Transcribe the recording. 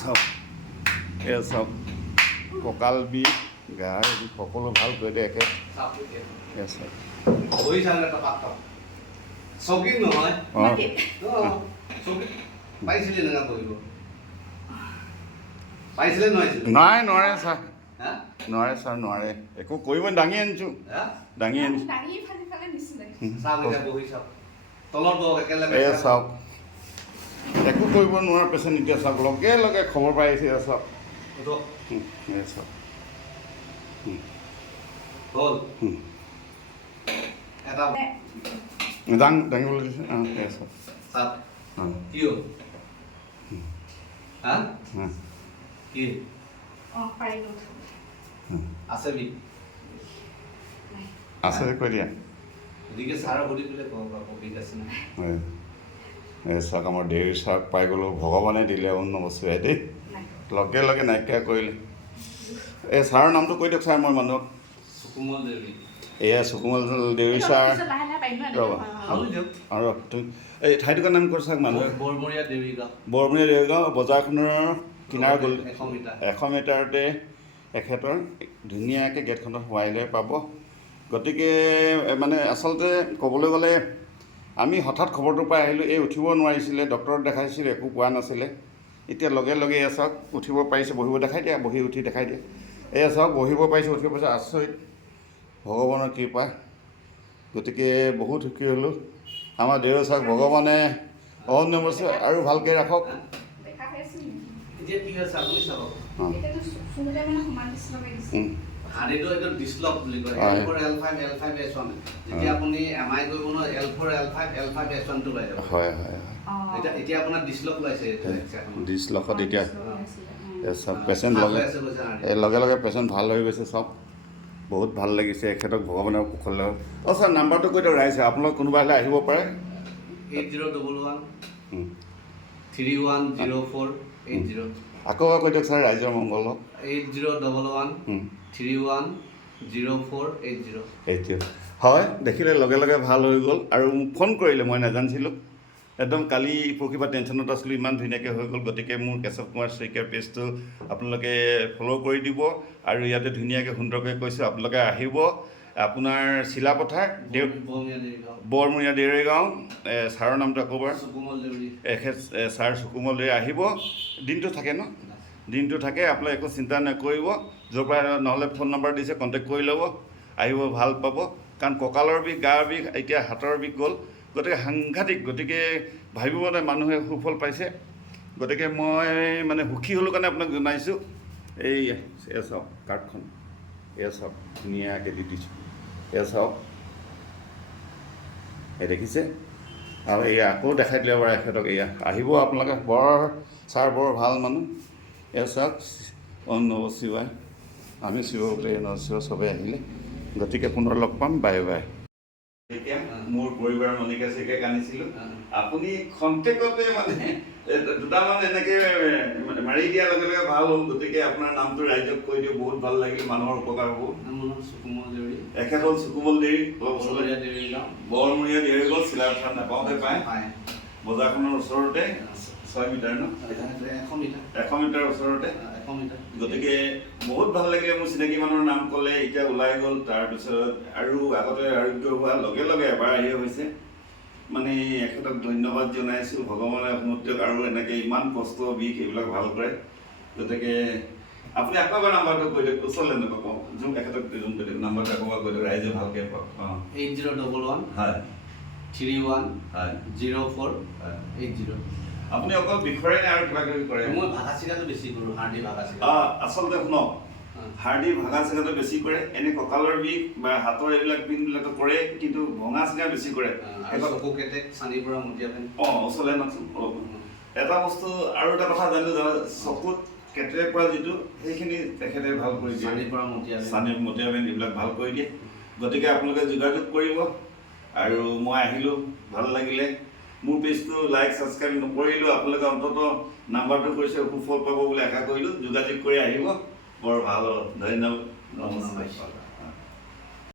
চাওক চাওক কঁকাল বিষ গা সকলো ভাল কৰি দিয়ে একে চাওক চকীত নহয় নাই নোৱাৰে ছাৰ নোৱাৰে ছাৰ নোৱাৰে একো কৰিব দাঙি আনিছোঁ দাঙি আনিছোঁ এই চাওক একো কৰিব নোৱাৰা পেচেণ্ট এতিয়া চাওক লগে লগে খবৰ পাই আহিছে চাওক এই চাওক দাঙিবলৈ দিছে এই চাওক আছে কৈ দিয়া এই চাওক আমাৰ দেৰি চাওক পাই গ'লোঁ ভগৱানে দিলে অন্য বস্তু দেই লগে লগে নাইকিয়া কৰিলে এই ছাৰৰ নামটো কৈ দিয়ক ছাৰ মই মানুহক এয়া সুকুমল দেউৰী ছাৰ ৰ'ব আৰু তুমি এই ঠাইটুকুৰা নাম কৰি চাওক মানুহে বৰমূৰীয়া দেউৰীগাঁও বজাৰখনৰ কিনাৰ গ'ল 100 মিটাৰতে এখেতৰ ধুনীয়াকৈ গেটখনত সোমাই লৈ পাব গতিকে মানে আচলতে ক'বলৈ গ'লে আমি হঠাৎ খবৰটো পাই আহিলোঁ এই উঠিব নোৱাৰিছিলে ডক্টৰক দেখাইছিল একো পোৱা নাছিলে এতিয়া লগে লগে এয়া চাওক উঠিব পাৰিছে বহিব দেখাই দিয়া বহি উঠি দেখাই দিয়া এয়া চাওক বহিব পাৰিছে উঠিব পাৰিছে আচৰিত ভগৱানৰ কৃপা গতিকে বহুত সুখী হ'লোঁ আমাৰ দেউৰী চাওক ভগৱানে অন্য বস্তু আৰু ভালকৈ ৰাখক হয় ডিছলকত এতিয়া চব পেচেণ্ট লগে লগে পেচেণ্ট ভাল হৈ গৈছে চব বহুত ভাল লাগিছে এখেতক ভগৱানৰ কুশল অঁ ছাৰ নাম্বাৰটো কৈ দিয়ক ৰাইজে আপোনালোক কোনোবা হ'লে আহিব পাৰে 8011310480 আকৌ কৈ দিয়ক ছাৰ ৰাইজৰ মংগল হওক 8011310480 হয় দেখিলে লগে লগে ভাল হৈ গ'ল আৰু মোক ফোন কৰিলে মই নাজানিছিলোঁ একদম কালি পৰহিৰ টেনশ্যনত আছিলোঁ ইমান ধুনীয়াকৈ হৈ গ'ল গতিকে মোৰ কেশৱ কুমাৰ শইকীয়াৰ পেজটো আপোনালোকে ফ'ল' কৰি দিব আৰু ইয়াতে ধুনীয়াকৈ সুন্দৰকৈ কৈছোঁ আপোনালোকে আহিব আপোনাৰ চিলাপথাৰ বৰমূৰীয়া দেউৰীগাঁও ছাৰৰ নামটো আকৌ এবাৰ এখেত ছাৰ সুকুমল দেউৰী আহিব দিনটো থাকে ন দিনটো থাকে আপোনালোকে একো চিন্তা নকৰিব য'ৰ পৰা নহ'লে ফোন নম্বৰ দিছে কণ্টেক্ট কৰি ল'ব আহিব ভাল পাব কাৰণ কঁকালৰ বিষ গাৰ বিষ এতিয়া হাতৰ বিষ গ'ল গতিকে সাংঘাতিক গতিকে ভাবিব মানে মানুহে সুফল পাইছে গতিকে মই মানে সুখী হ'লোঁ কাৰণে আপোনাক জনাইছোঁ এই এয়া চাওক কাৰ্ডখন এয়া চাওক ধুনীয়াকৈ দি দিছোঁ এয়া চাওক এই দেখিছে আৰু এয়া আকৌ দেখাই দিলে বাৰু এখেতক এয়া আহিব আপোনালোকে বৰ ছাৰ বৰ ভাল মানুহ এয়া চাওক নৱ শিৱাই আমি শিৱ বোলে নৱ শিৱ চবেই আহিলে গতিকে পুনৰ লগ পাম বাই বাই এতিয়া মোৰ পৰিবাৰৰ মণিকা শইকীয়াক আনিছিলোঁ আপুনি খন্তেকতে মানে দুটামান এনেকৈ মাৰি দিয়াৰ লগে লগে ভাল হ'ল গতিকে আপোনাৰ নামটো ৰাইজক কৈ দিওঁ বহুত ভাল লাগিল মানুহৰ উপকাৰ হ'ব এখেত হ'ল সুকুমল দেউৰী বৰমূৰীয়া দেউৰীগাঁও চিলাপথাৰ নাপাওঁতে পায় বজাৰখনৰ ওচৰতে 6 মিটাৰ ন 100 মিটাৰ ওচৰতে গতিকে বহুত ভাল লাগিলে মোৰ চিনাকি মানুহৰ নাম ক'লে এতিয়া ওলাই গ'ল তাৰপিছত আৰু আগতে আৰোগ্য হোৱাৰ লগে লগে এবাৰ আহি হৈছে মানে এখেতক ধন্যবাদ জনাইছোঁ ভগৱানে সমুদ্ৰক আৰু এনেকৈ ইমান কষ্ট বিষ এইবিলাক ভাল কৰে গতিকে আপুনি আকৌ এবাৰ নাম্বাৰটো কৈ দিয়ক ওচৰলৈ নকওঁ যোন এখেতক কৈ দিয়ক নাম্বাৰটো আকৌ কৈ দিয়ক ৰাইজে ভালকৈ পাওক 8011 হয় 310480 আপুনি অকল বিষৰে নে আৰু কিবা কিবি কৰে মই ভাগা চিগাটো বেছি কৰোঁ হাৰ্ডি ভাগা চিগা আচলতে শুনক হাৰ্ডি ভাগা চিগাটো বেছি কৰে এনে কঁকালৰ বিষ বা হাতৰ এইবিলাক বিষবিলাকতো কৰে কিন্তু ভঙা চিগা বেছি কৰে চকু কেটেক চানিৰ পৰা মতিয়াবেন ওচৰলৈ নাচোন অলপ এটা বস্তু আৰু এটা কথা জানিলোঁ চকুত কেটেক পৰা যিটো সেইখিনি তেখেতে ভাল কৰি দিয়ে চানিৰ মতিয়াবেন এইবিলাক ভাল কৰি দিয়ে গতিকে আপোনালোকে যোগাযোগ কৰিব আৰু মই আহিলোঁ ভাল লাগিলে মোৰ পেজটো লাইক ছাবস্ক্ৰাইব নকৰিলেও আপোনালোকে অন্ততঃ নাম্বাৰটো কৰিছে সুফল পাব বুলি আশা কৰিলোঁ যোগাযোগ কৰি আহিব বৰ ভাল ধন্যবাদ নমস্কাৰ